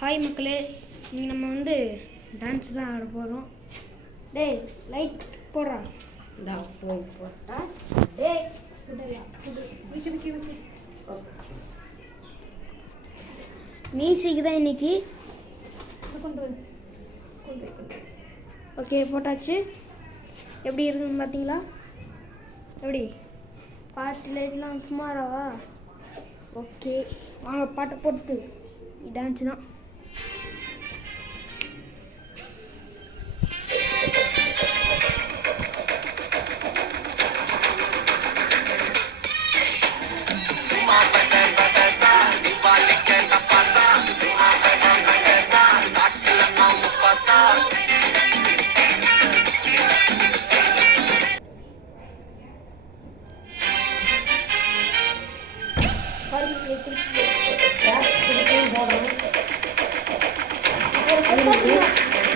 Hi மக்களே, இன்றைக்கி நம்ம வந்து டான்ஸ் தான் ஆட போகிறோம். டேய் லைட் போடுறா. இந்த போய் போட்டா டேய் மியூசிக் தான் இன்னைக்கு. ஓகே போட்டாச்சு. எப்படி இருக்குன்னு பார்த்தீங்களா? எப்படி பாட்டு லைட்லாம் சுமாராவா? ஓகே வாங்க பாட்டை போட்டு டான்ஸ் தான்.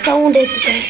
சவுண்ட் எடுத்துக்கேன்.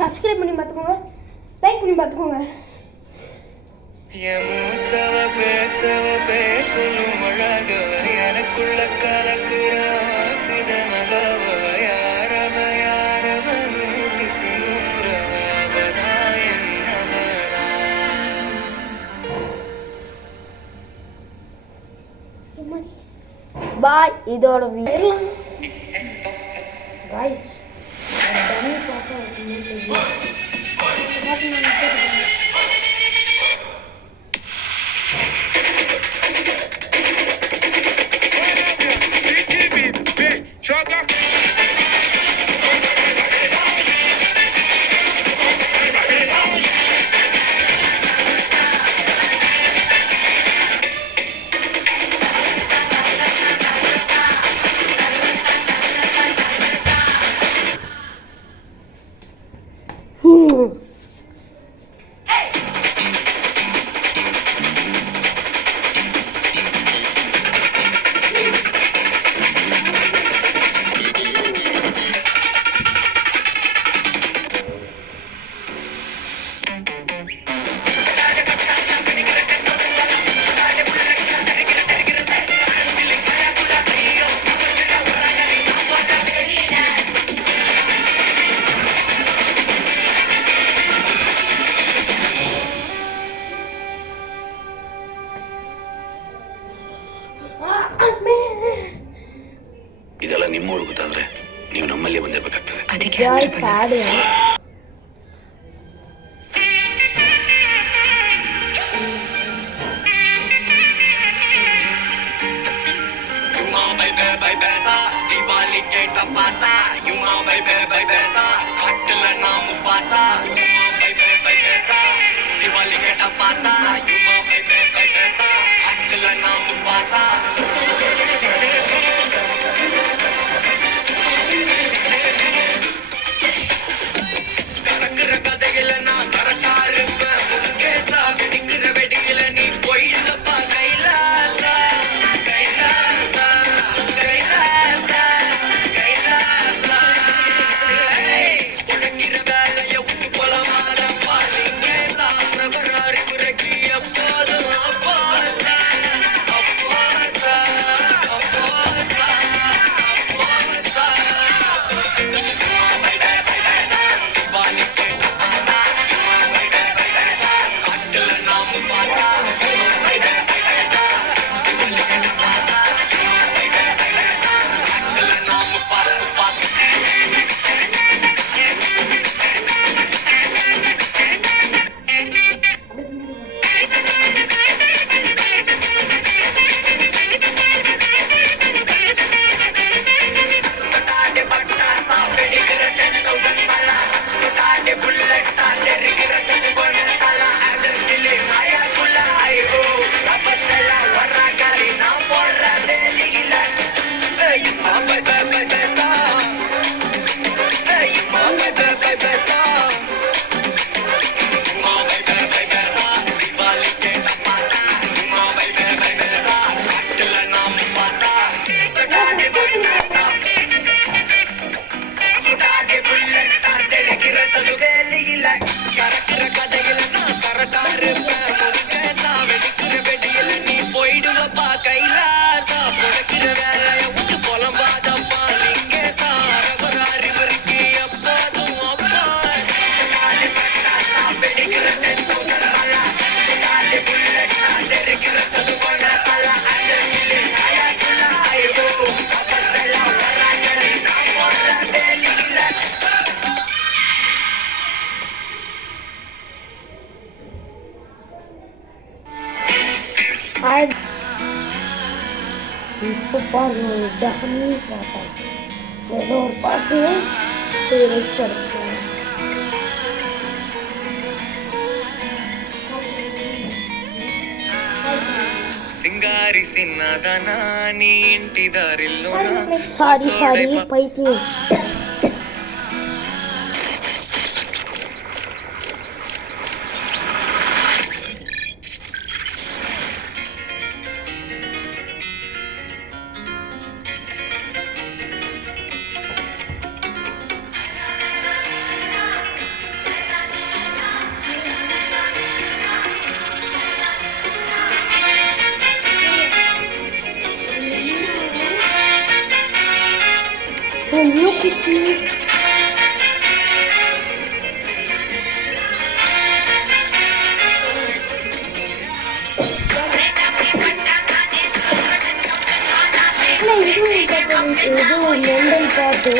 சப்ஸ்கிரைப் பண்ணி பார்த்துக்கோங்க, லைக் பண்ணி பார்த்துக்கோங்க. சொல்லும் அழகவ எனக்குள்ள கலக்குற ஆக்சிஜன் அளவ யாரவ யாரவ 100க்கு 100 அவதா என்னவளா. பாய். இதோட வீடியோ गाइस डमी पापा ಇದೆಲ್ಲ ನಿಮ್ಮೂರು ಗೊತ್ತಾದ್ರೆ ನೀವು ನಮ್ಮಲ್ಲಿ ಬಂದಿರಬೇಕಾಗ್ತದೆ. ಅದಕ್ಕೆ baby, sa, Diwali ke Bhasa யுமா by by by பேசா காட்டுல நான் முஃபாசா யுமா பை பை பை பேசா திவாலி கேட்ட பாசா யுமா பை பை பை பேசா காட்டுல நான் முஃபாசா கறக்குற கதையில நான் கரெக்டா இருப்பேன் முருகேசா வெடிக்கிற வெடியில நீ போயிடுப்பா கைலாசா கைலாசா கைலாசா கைலாசா உனக்கிற வேலைய விட்டு போலமாதப்பா லிங்கேசா நகர அறிவுரைக்கு எப்போதும் அப்பாசா அப்பாசா அப்பாசா அப்பாசா கறக்கிற கதையில நான் கரெக்டா இருப்பேன் முருகேசா வெடிக்கிற வெடியில நீ போயிடுவப்பா கைலாசா புதைக்கிற வேலைய விட்டு புலம்பாதப்பா லிங்கேசா அரகுற அறிவுரைக்கு எப்போதும் அப்பா வெடிக்கிற 10,000 மலா சுடாதே புல்லட் நான் தெரிக்கிற சதுவன தலா அஞ்சலி நாயக்குள்ள ஐயோ கபஸ்டெல்லாம் வராங்களே நான் போடுற வேலையில இப்போ பாருங்க டெஃபினி பாட்டேன் ஏதோ ஒரு பாட்டு ரெஸ்ட் எடுத்துக்கோங்க. సింగారి సిన్నదనా నీ ఇంటి దారిల్లోనా సారీ సారీ పైకి Look at me. ஏதோ லண்டன் பாட்டு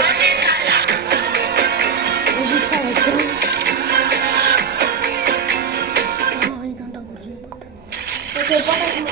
ஓகே பாட்டு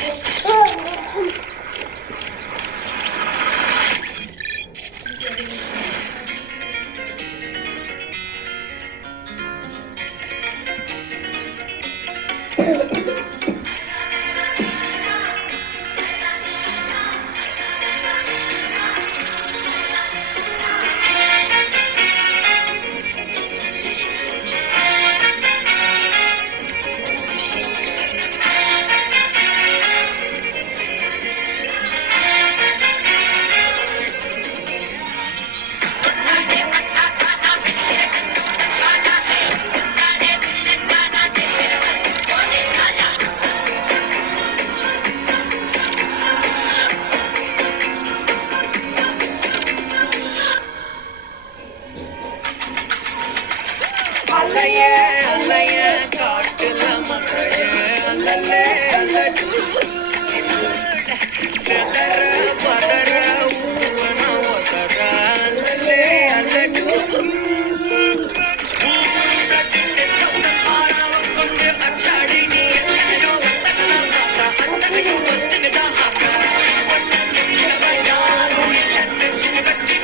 அல்லையே அல்லையே காட்டுல மழையே அல்லலே அல்லது செதற பதற உருவன ஒதற அல்லலே அல்லது கொண்டு அச்சாடி நீ எத்தனையோ அத்தனையோ வந்தனுதான் யாரும் இல்லை செஞ்சு வச்சு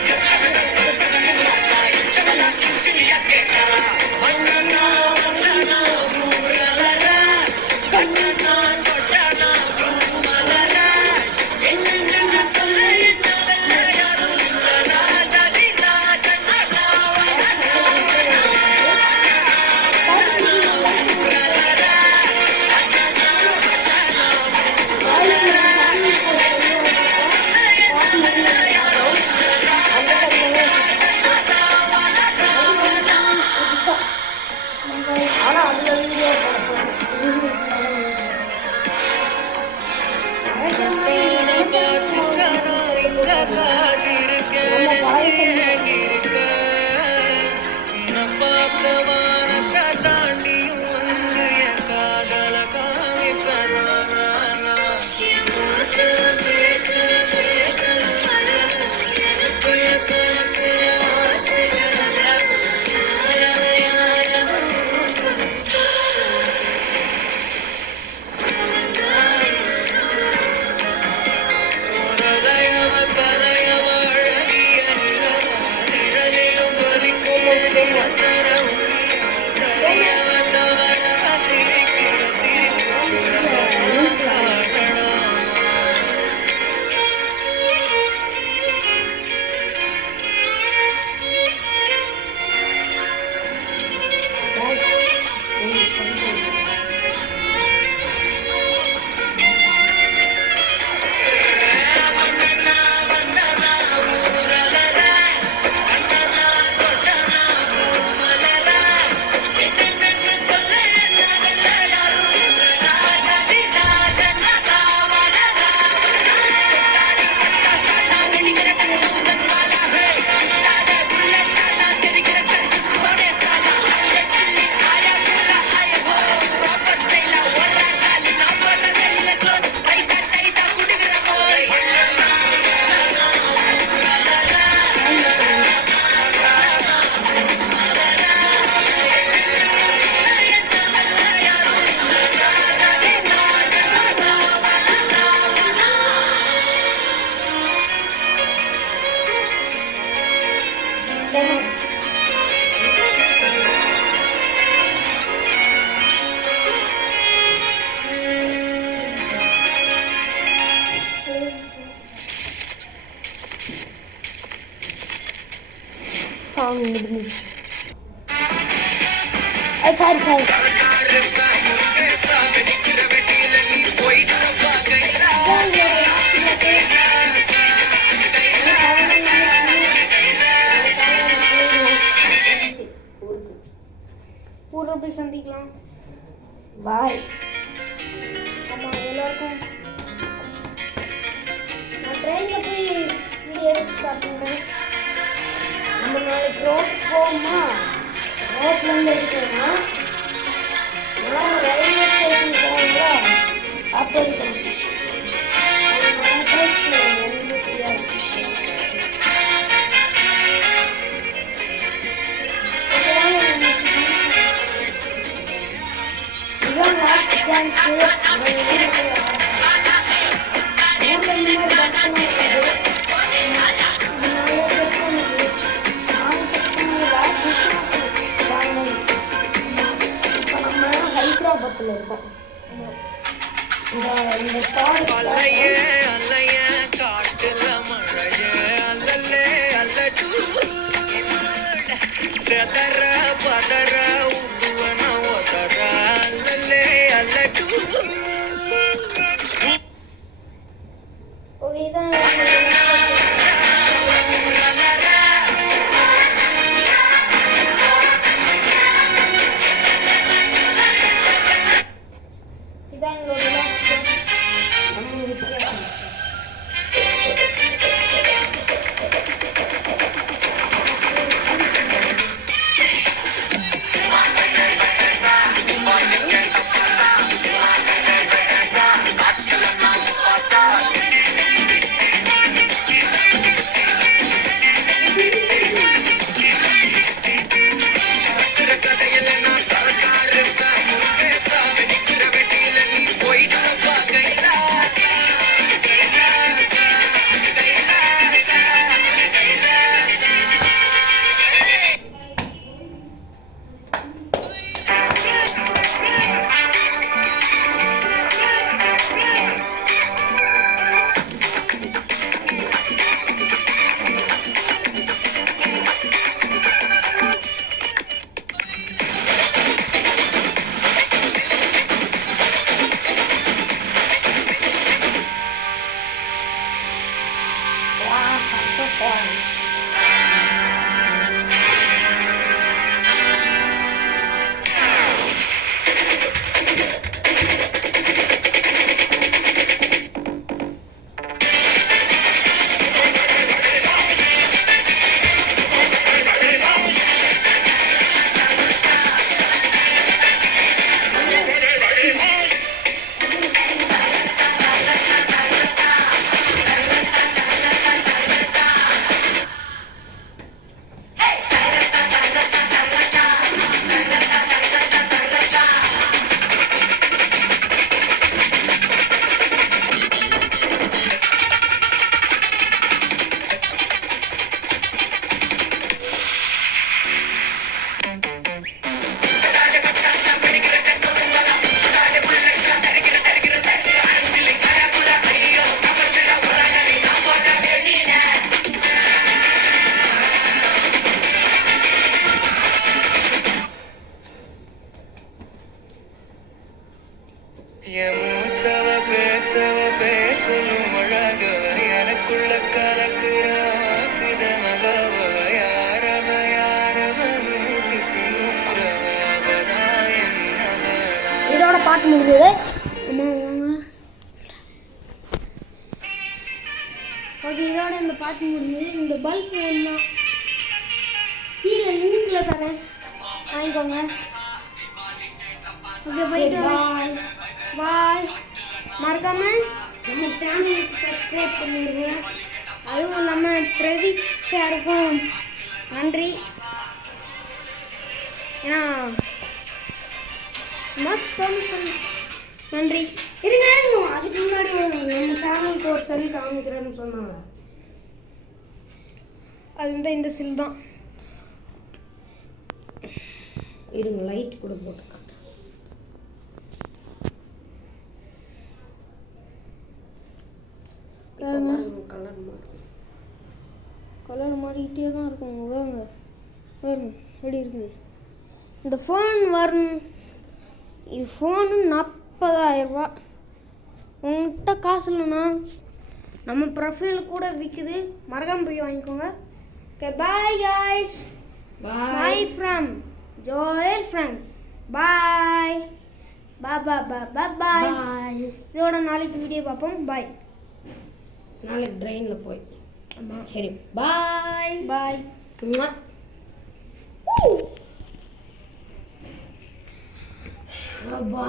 சாங் முடிஞ்சிச்சு. சாரி ஊரில் போய் சந்திக்கலாம். பாய். ஆமாம், எல்லாருக்கும் நான் ட்ரெயினில் போய் வீடியோ எடுத்து ஸ்டார்ட் பண்ணுறேன். நம்ம நாளைக்கு ரோட் போவோமா? ரோட்லேருந்து எடுக்கணும்னா நான் ரயில்வே ஸ்டேஷன் போவோம்ல, அப்போ இருக்கணும். ஹைதராபாத்தில் இருக்கோம். இந்த அலையே அலையே காட்டுல மழையே அல்லலே அல்லடு செதற பதற உடுவன ஒதற அல்லலே அல்லடு. ஓகே, இதான் எங்களோட நம்ம வித்தியாசம். மூச்சவ பேச்சவ பேர் சொல்லும் அழக எனக்குள்ள கலக்குற ஆக்சிஜன் அளவ யாரவ யாரவ நூத்துக்கு நூறவ அவதா என்னவளா. இதோட பாட்டு முடிஞ்சது. அம்மா வாங்க. ஓகே, இதோட இந்த பாட்டு முடிஞ்சது. இந்த பல்ப் வேணும்னா கீழே லிங்க்ல தரேன், வாங்கிக்கோங்க. ஓகே, போயிட்டு பாய் பாய். மறக்காம நம்ம சேனலுக்கு சப்ஸ்கிரைப் பண்ணிடுங்க. அதுவும் நம்ம பிரதீப் சாருக்கும் நன்றி. ஏன்னா நன்றி. இருங்க அதுக்கு முன்னாடி நம்ம சேனலுக்கு ஒரு செல் காமிக்கிறேன்னு சொன்னாங்க. அது வந்து இந்த செல் தான். இருங்க, லைட் கூட போட்டு கலர் கலர் மாறிக்கிட்டே தான் இருக்கும். வாங்க வரும் எப்படி இருக்குது இந்த ஃபோன் வரும். இது ஃபோனு 40,000 ரூபா. உங்கள்கிட்ட காசு இல்லைண்ணா நம்ம ப்ரொஃபைல் கூட விற்குது, மறக்காம போய் வாங்கிக்கோங்க. Okay bye guys. Bye from Joel friend. Bye bye bye bye bye bye. இதோட நாளைக்கு வீடியோ பார்ப்போம். பாய். நாளைக்கு ட்ரெயினில் போய். ஆமாம் சரி பாய் பாய். அப்பா